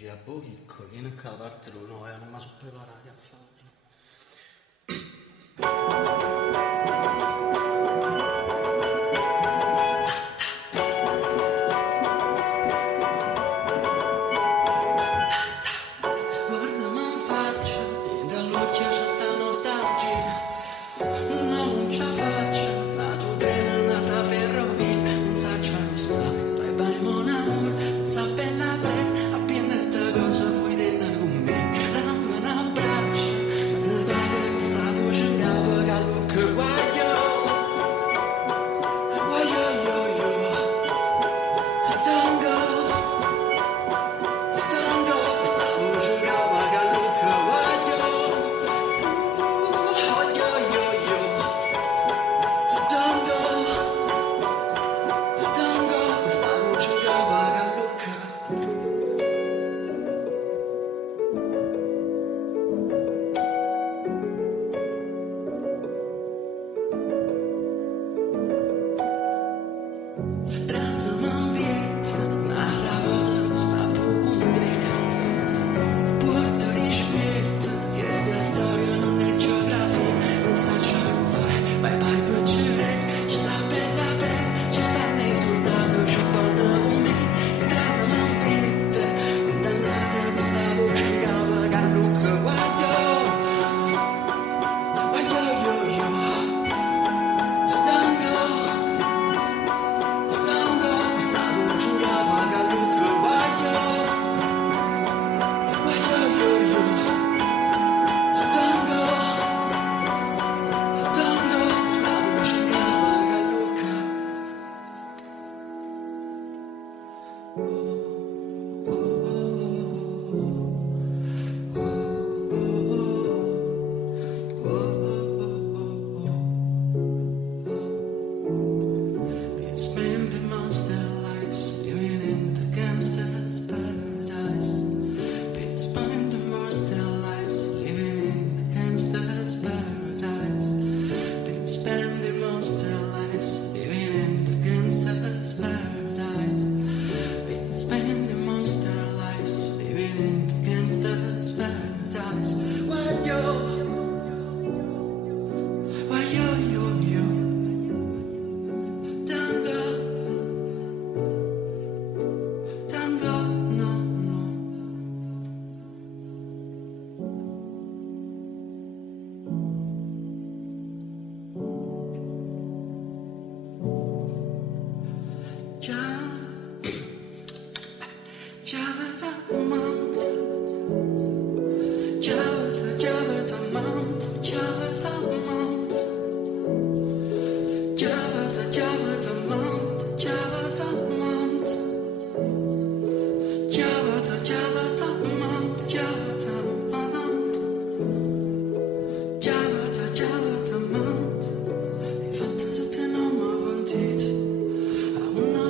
Via Bochicco, vieni a cavartelo noi, non mi sono preparati a farlo. Guarda ma in faccia, dall'occhio c'è sta nostalgia. No, non ce la faccio, la tua trena è andata a ferrovia. Non sa già lo stai, bye bye mon amor. Non sa bella bella, appena te cosa vuoi tenere con me. Dammi un abbraccio, ma ne paga questa voce in capo che look guaglio. Guaglio yo yo, tango, tango, questa voce in capo che look guaglio. Guaglio yo yo, tango, tango, questa voce in capo che look. Trasmanvietta, nata volta questa pugundria. Porta rispetto, che sta storia non è geografia. Non sa ciò che fai, bye bye procedere. Sta bella bella, ci stanno i soldati, c'è buona con me. Trasmanvietta, condannata questa voce in capo che look guaglio. Guaglio yo yo, tango. Tango, questa voce in capo che look guaglio. Guaglio yo yo, tango, tango, questa voce in capo che look. Been spending most their lives living in the gangster's paradise. Been spending most their lives living in the gangster's paradise. Been spending most their lives living in the gangster's paradise. Been spending most their lives living in the gangster's paradise. Why yo yo yo, tango, tango, no no. Javata mant, Javata mant, Javata mant, Javata mant, Javata mant, Javata mant, Javata mant, Javata mant. Hai fatto tutte non mi pentite, a una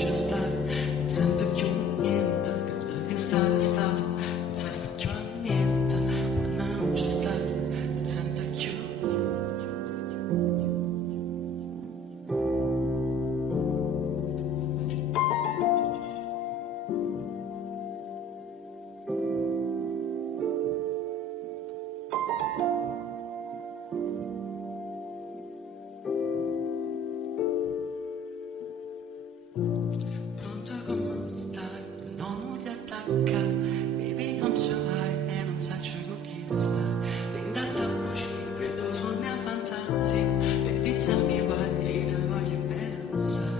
c'è stato, non sento più niente, quello che è stato, non serve più a niente, quando non c'è stato, non sento più. Pronto come stai? Non ti attacca. Baby, I'm so high e non saccio con chi stai. Linda sta voce, credo suoni a fantasia. Baby, tell me why, e ti voglio bene, sai.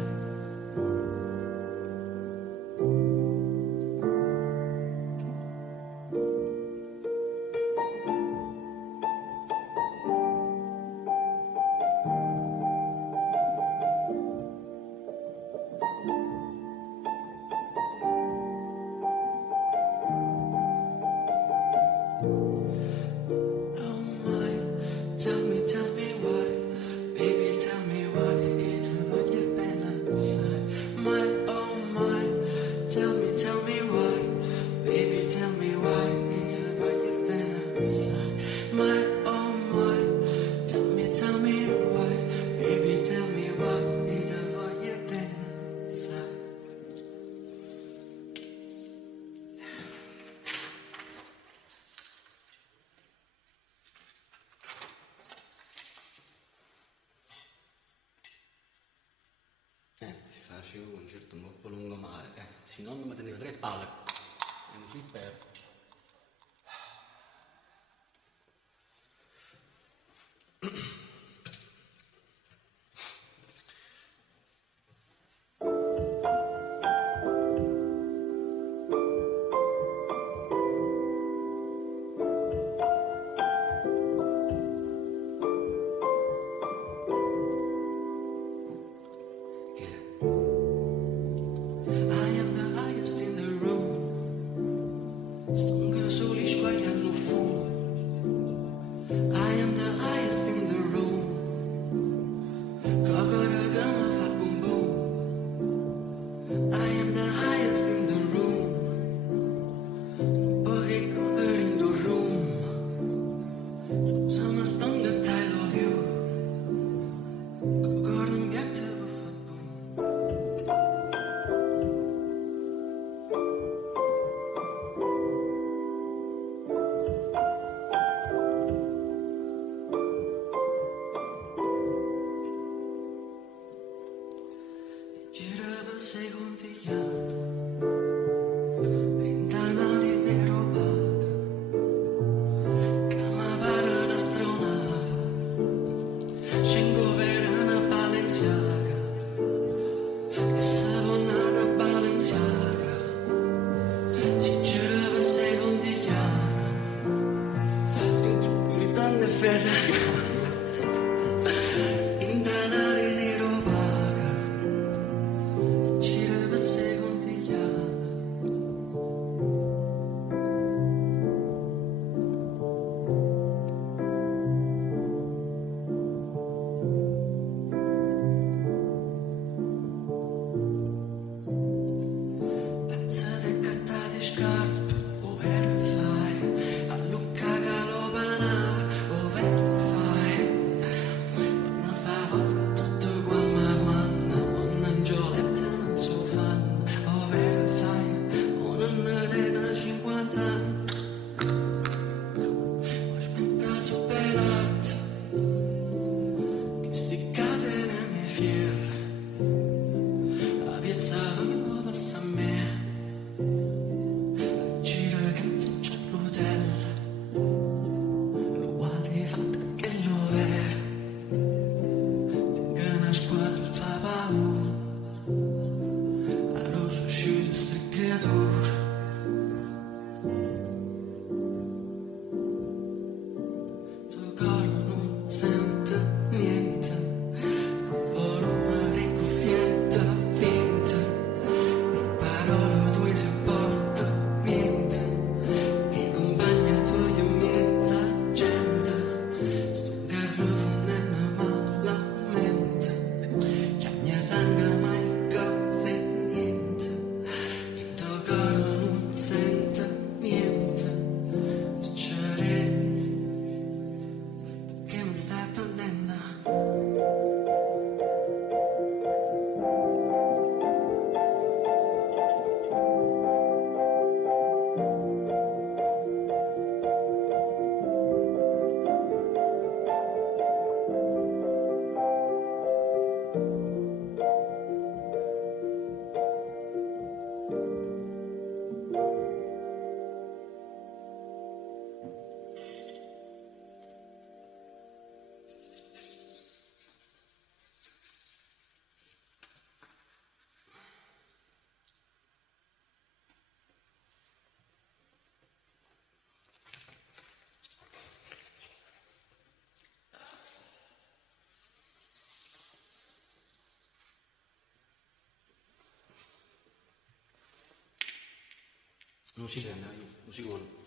Oh my, tell me why. Baby, tell me why, e ti voglio bene, sai. My, oh my, tell me why. Baby, tell me why, e ti voglio bene, sai. My, oh my, tell me why. Baby, tell me why, e ti voglio bene, sai. Si faceva un concerto un po' lungomare, se no non mi teneva tre palle, e mi si perde. I am the highest in the room. Stunga soli squagliano fumo. I am the highest in the room. Cocora gama fa boom boom. I am the highest in the room. Poche cocori in the room. Sono stunga I love you. Cocora non piace fa boom. Girava secondi anni, vent'anni nero vaga, che mi pare un'astronave, scengo per una Balenciaga, che stavo nata Balenciaga, si girava secondi anni, ritorno e ferragana, vent'anni nero vaga. Girava secondi musicone.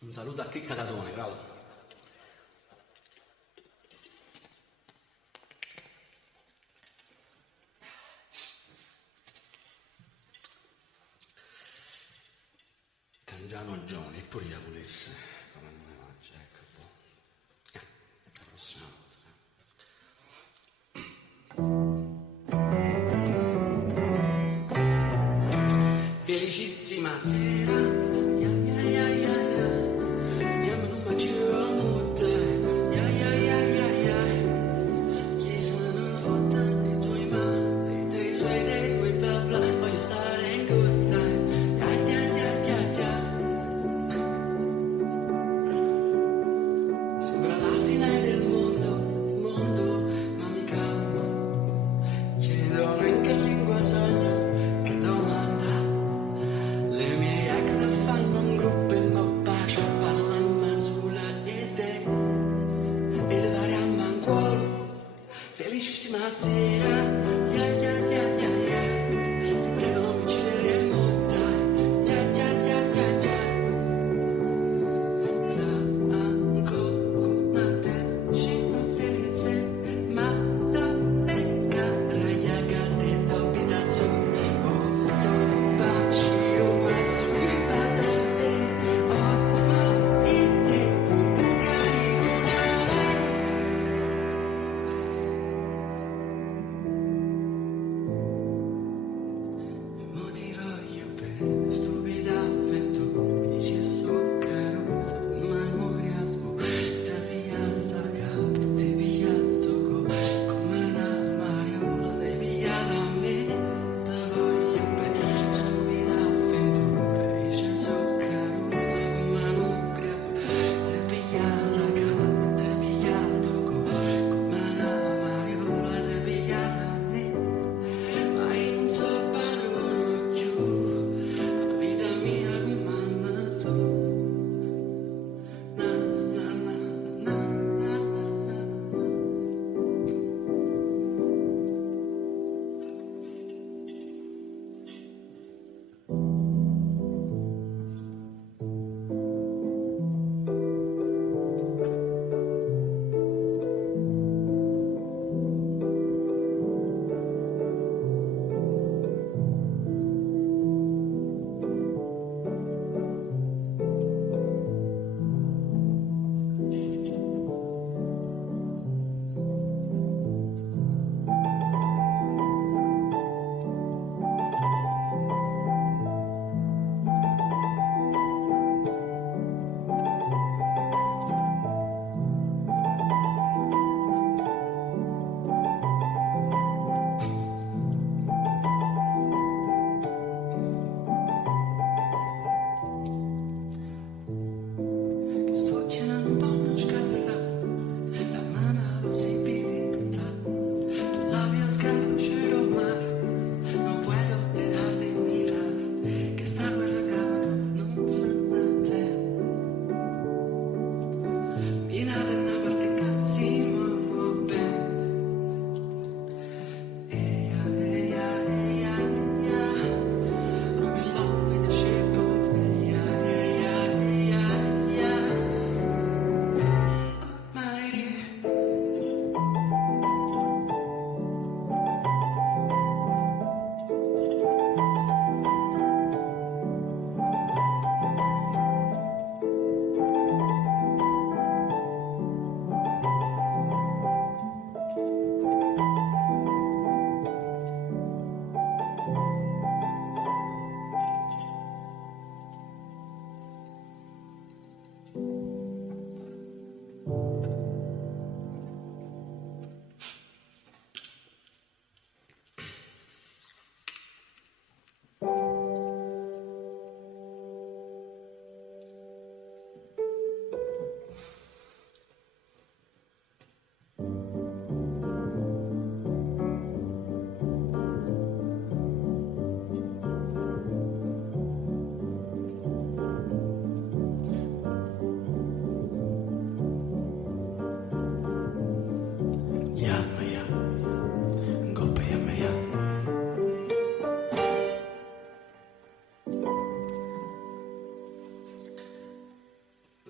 Un saluto a Chicca Catone, bravo. Cangiano Gioni, eppure io volesse fare una mangia, ecco un po'. La prossima volta. Felicissima sera, ya ya ya ya ya, andiamo in un giro mutte, ya ya ya ya ya, chi se ne fotte dei tuoi mali, dei suoi dei tuoi bla bla, voglio stare in good time, ya ya ya ya ya. Sembra la fine del mondo, ma mi calmo. Chiedono in che lingua sogno, che domanda. Le mie ex fanno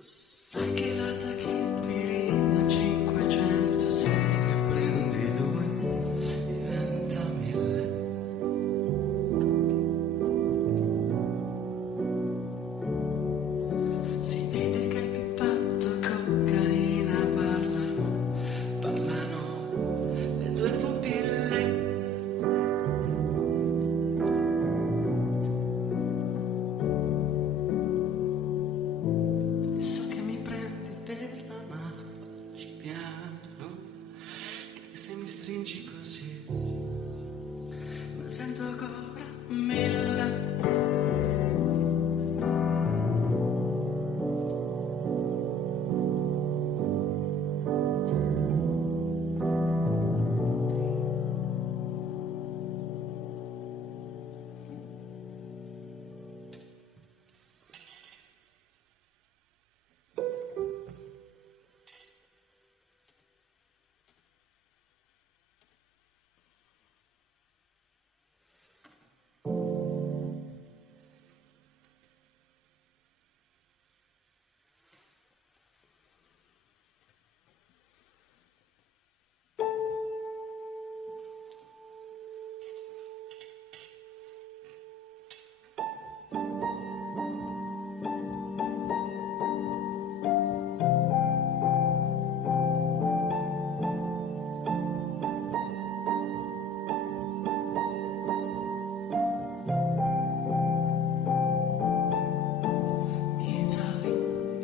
Sai che la tachipirina 500 se ne prendi 2 diventa 1000. Si vede che hai pippato cocaina, parlano le tue pupille. E so che mi prendi per la mano, ci piano, che se mi stringi così, mi sento ancora 1000.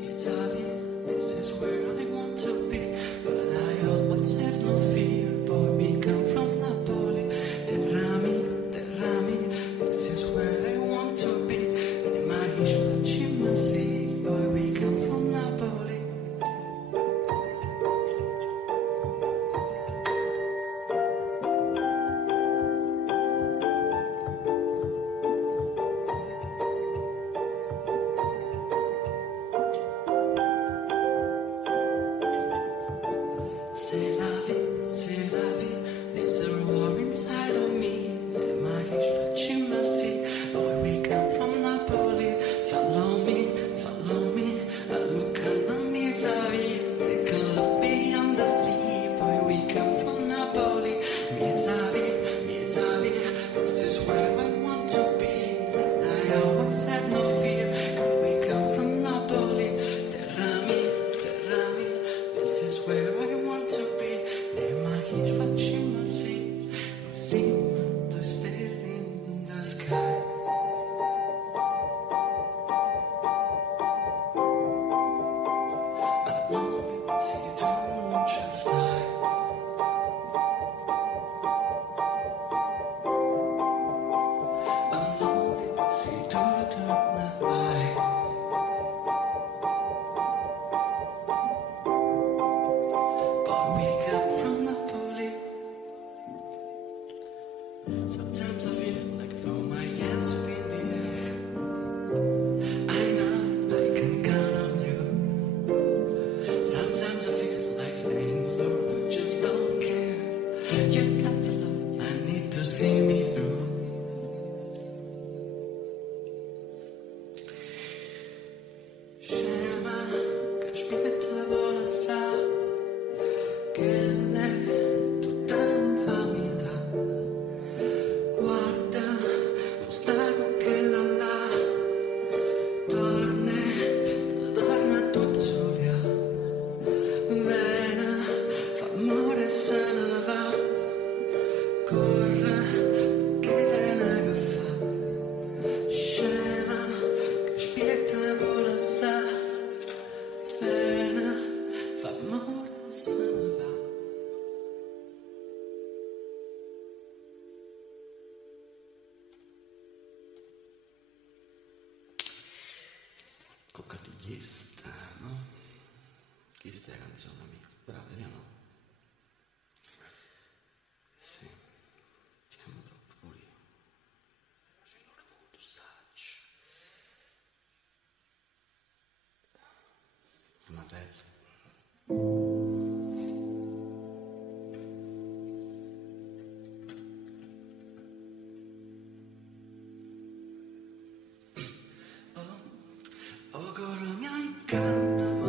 Italy, this is where I want to be, but I always have no fear, boy, we come from Napoli, terrami, this is where I want to be, le magici facciamo sì, boy, we come from Napoli. C'est la vie, there's a war inside of me. Le magici facciamo sì, boy, we come from Napoli. Follow me, I look at the Italy. Take a look beyond the sea, boy, we come from Napoli. Italy, this is where I want to be. And I always had no fear, 'cause we come from Napoli. Terrami, this is where I want to be. Le magici facciamo sì, così due stelle in the sky. Allora, se tu non ci stai, allora, se tu tornerai. But we come from Napoli. Sometimes I feel like throw my hands up in the air. I know I can count on you. Sometimes I feel like saying, Lord, I just don't care. You got the love I need to see me through. Scema, che aspetta vola sa, che lei è tutta infamità. Guarda, non sta con quella là, torna tu Giulia, vena, fa amore se ne va, corre, che te ne che fa, scema, che aspetta vola sa, vena, fa amore se ne va. Cocca di Gift, no? Chi sta la canzone, amico? Bravo, no? Sì, ti amo troppo pure io. Stai facendo un lavoro, tu saggi. È una bella. Oh, coro mi hai cantato.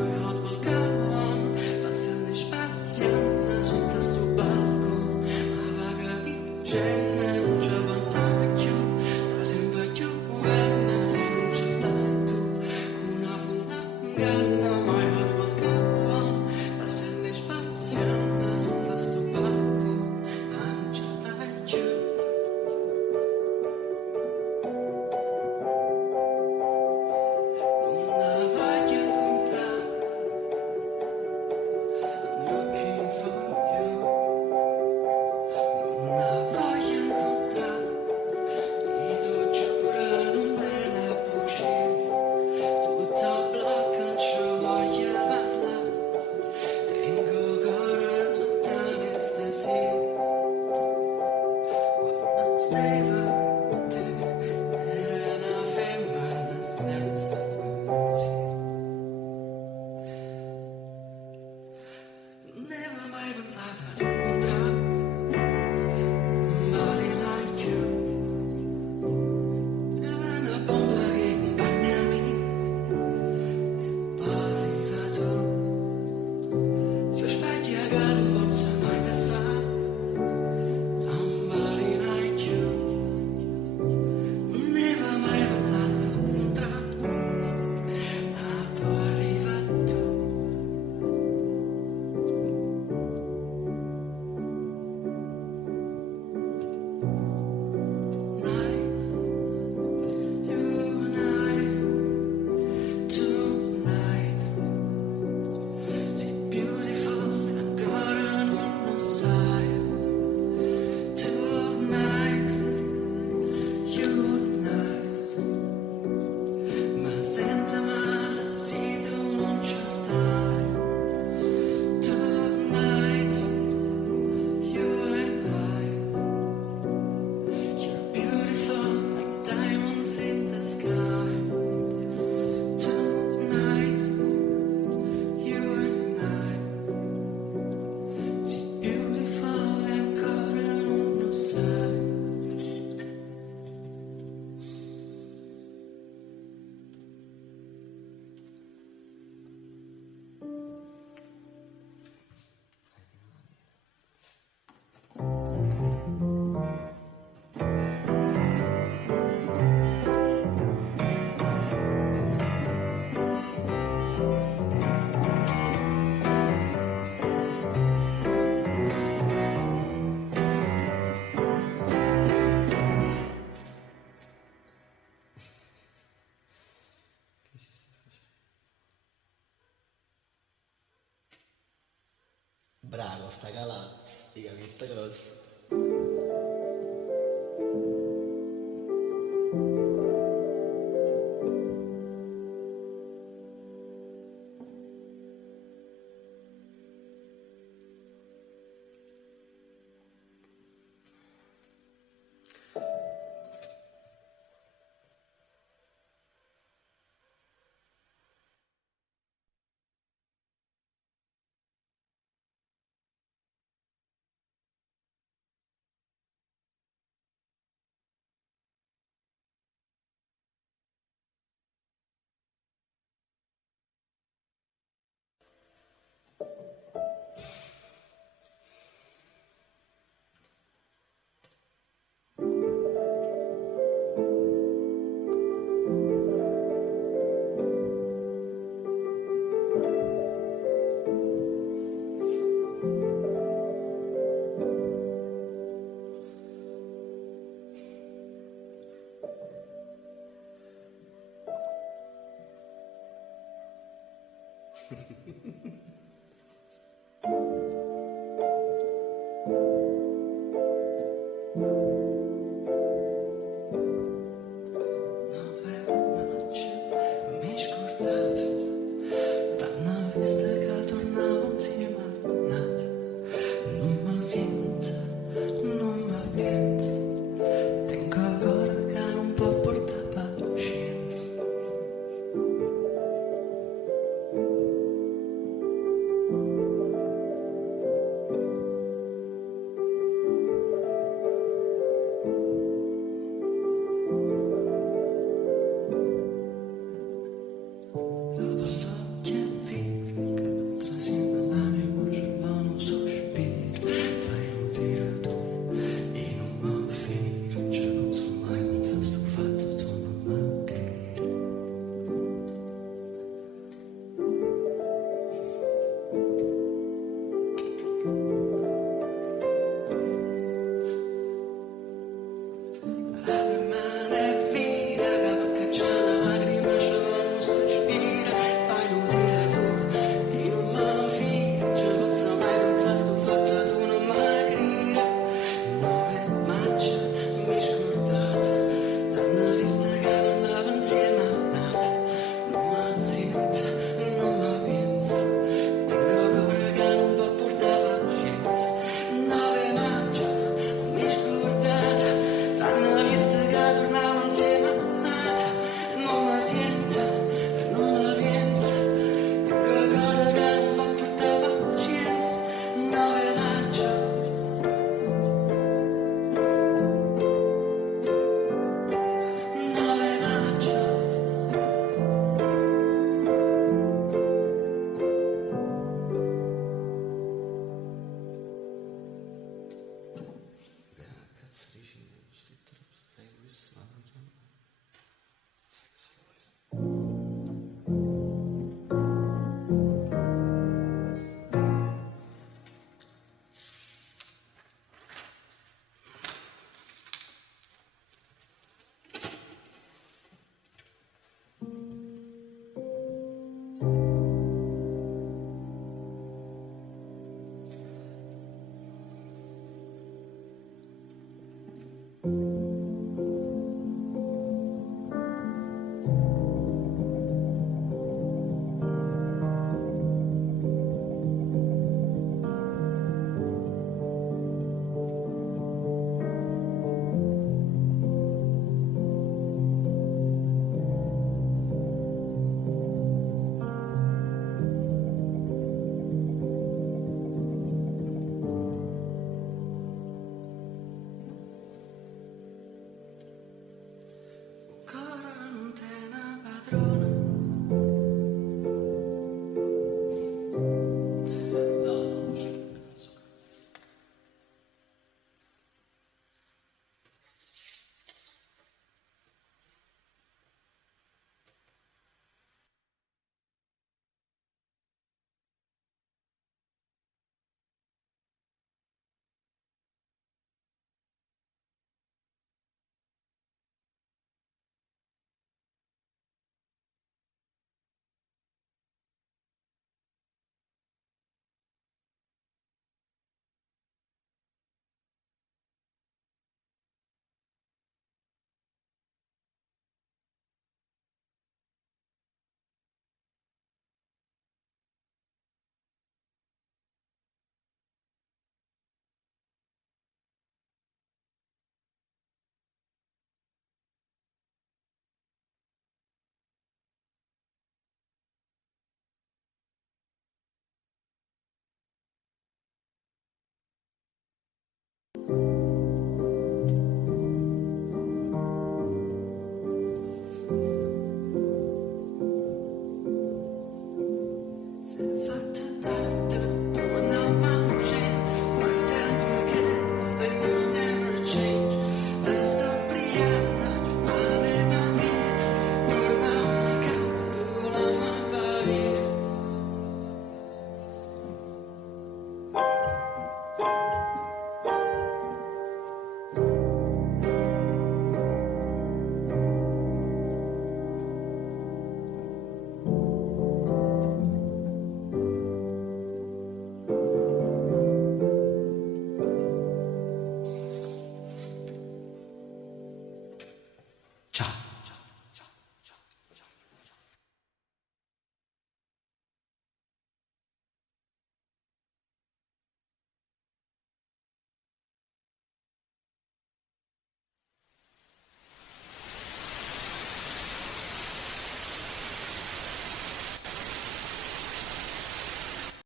Bravo, sta calata, figa, mirta grossa.